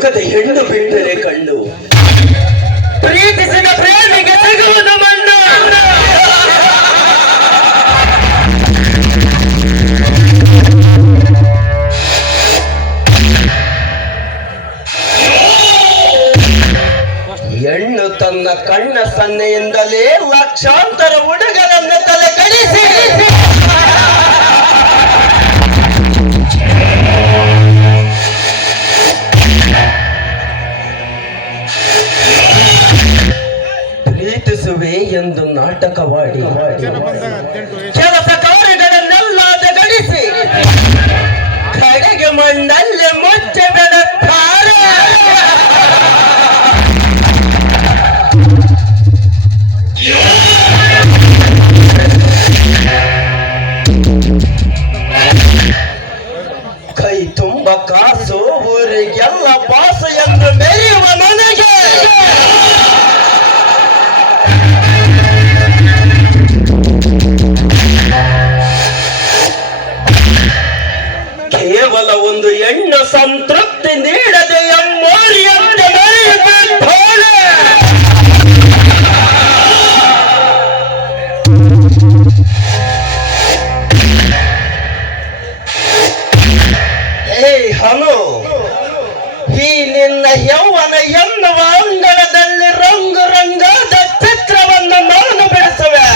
ಸುಖದ ಹೆಣ್ಣು ಬಿಟ್ಟರೆ ಕಣ್ಣು, ಪ್ರೀತಿಸಿದ ಪ್ರೇಮಿಗೆ ಸಿಗುವುದು ಮಣ್ಣು. ಹೆಣ್ಣು ತನ್ನ ಕಣ್ಣ ಸನ್ನೆಯಿಂದಲೇ ಲಕ್ಷಾಂತರ ಹುಡುಗರನ್ನು ತಲೆ ಕಡಿಸಿ ಪ್ರೀತಿಸುವೆ ಎಂದು ನಾಟಕವಾಡಿ ಕೆಲಸ ಕಾರ್ಯಗಳನ್ನೆಲ್ಲ ಗಡಿಸಿ ಕಡೆಗೆ ಮಣ್ಣಲ್ಲಿ ಮುಚ್ಚೆ ಬಿಡುತ್ತಾರೆ. ಕೈ ತುಂಬ ಕಾಸು ಊರಿಗೆಲ್ಲ ಪಾಸು ಎಂದು ಮೆರೆಯುವ ನನಗೆ ಕೇವಲ ಒಂದು ಹೆಣ್ಣು ಸಂತೃಪ್ತಿ ನೀಡದೆ ಎಂಬ ಮೆರೆಯುತ್ತಿದ್ದಾಳೆ. ಹಲೋ, ಈ ನಿನ್ನ ಯೌವನ ಎನ್ನುವ ಅಂಗಳದಲ್ಲಿ ರಂಗು ರಂಗಾದ ಚಿತ್ರವನ್ನು ನಾನು ಬಿಡಿಸುವೆ.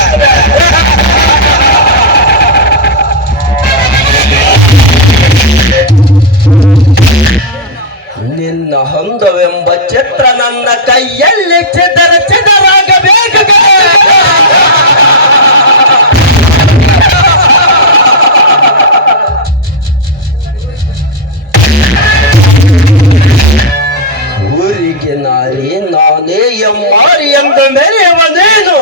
ನಿನ್ನ ಹೊಂದವೆಂಬ ಚಿತ್ರ ನನ್ನ ಕೈಯಲ್ಲಿ ಚಿದರಾಗಬೇಕು. ಊರಿಗೆ ನಾರಿ ನಾನೇ ಎಮ್ಮಾರಿ ಎಂದು ಮೆರೆಯುವನೇನು?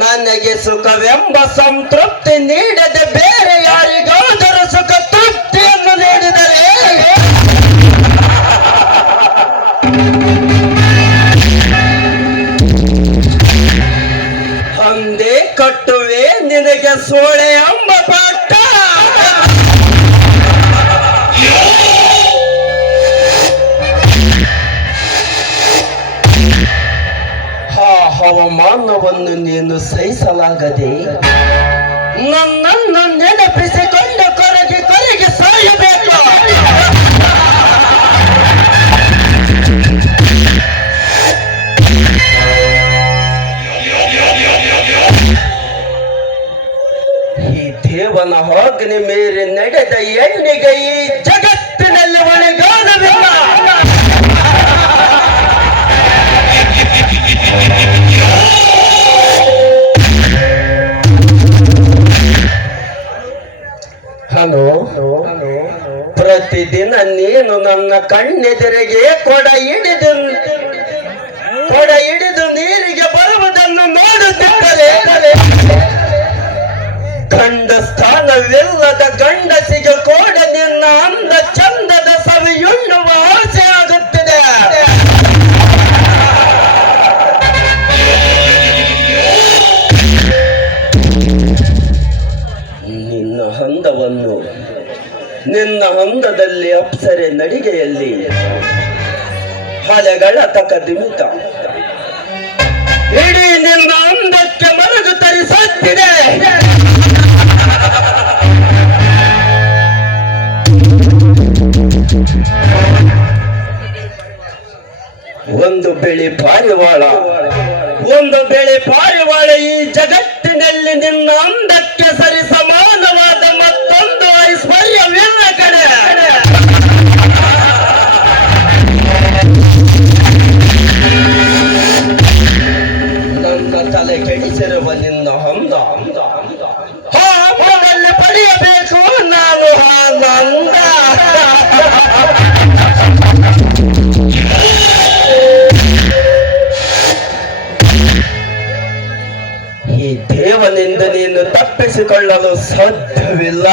ನನಗೆ ಸುಖವೆಂಬ ಸಂತೃಪ್ತಿ ನೀಡದೆ ಬೇರೆ ಯಾರಿಗಾದರೂ ಸುಖ ತೃಪ್ತಿಯನ್ನು ನೀಡಿದರೆ ಅಂದೇ ಕಟ್ಟುವೆ ನಿನಗೆ ಸೋಳೆ ಎಂಬ ಪಾಠ. ಹವಾಮಾನವನ್ನು ನೀನು ಸಹಿಸಲಾಗದೆ ನನ್ನನ್ನು ನೆನಪಿಸಿಕೊಂಡು ಕೊರಗಿ ಸಾಯಬೇಕು. ಈ ದೇವನ ಆಜ್ಞೆ ಮೇರೆ ನಡೆದ ಹೆಣ್ಣಿಗೆ ಈ ಜಗತ್ತಿನಲ್ಲಿ ಒಳಗಾನವಿಲ್ಲ. ಹಲೋ, ಪ್ರತಿದಿನ ನೀನು ನನ್ನ ಕಣ್ಣೆದುರಿಗೆ ಕೊಡ ಹಿಡಿದು ನೀರಿಗೆ ಬರುವುದನ್ನು ನೋಡುತ್ತಿದ್ದರೆ ಗಂಡ ಸ್ಥಾನವಿಲ್ಲದ ಗಂಡಸಿಗೆ ಕೂಡ ನಿನ್ನ ಅಂದ ಚಂದದ ಸವಿಯುಣ್ಣುವ ಆಸೆ ಆಗುತ್ತಿದೆ. ನಿನ್ನ ಹಂದದಲ್ಲಿ ಅಪ್ಸರೆ ನಡಿಗೆಯಲ್ಲಿ ಹಳೆಗಳ ತಕದಿಮಿತ ಇಡೀ ನಿನ್ನ ಅಂದಕ್ಕೆ ಮರಗು ತರಿಸುತ್ತಿದೆ. ಒಂದು ಬೆಳೆ ಪಾರಿವಾಳ ಈ ಜಗತ್ತಿನಲ್ಲಿ ನಿನ್ನ ಅಂದಕ್ಕೆ ಸರಿ ಸಮಾನವಾದ ಮತ್ತೊಂದು ಐಶ್ವರ್ಯವಿಲ್ಲ ಕಡೆ. ನನ್ನ ತಲೆ ಕೆಡಿಸಿರುವ ನಿನ್ನ ಹಂದಲ್ಲಿ ಪಡೆಯಬೇಕು ನಾನು ಆನಂದ. ಈ ದೇವನಿಂದ ನೀನು ತಪ್ಪಿಸಿಕೊಳ್ಳಲು ಸಾಧ್ಯವಿಲ್ಲ.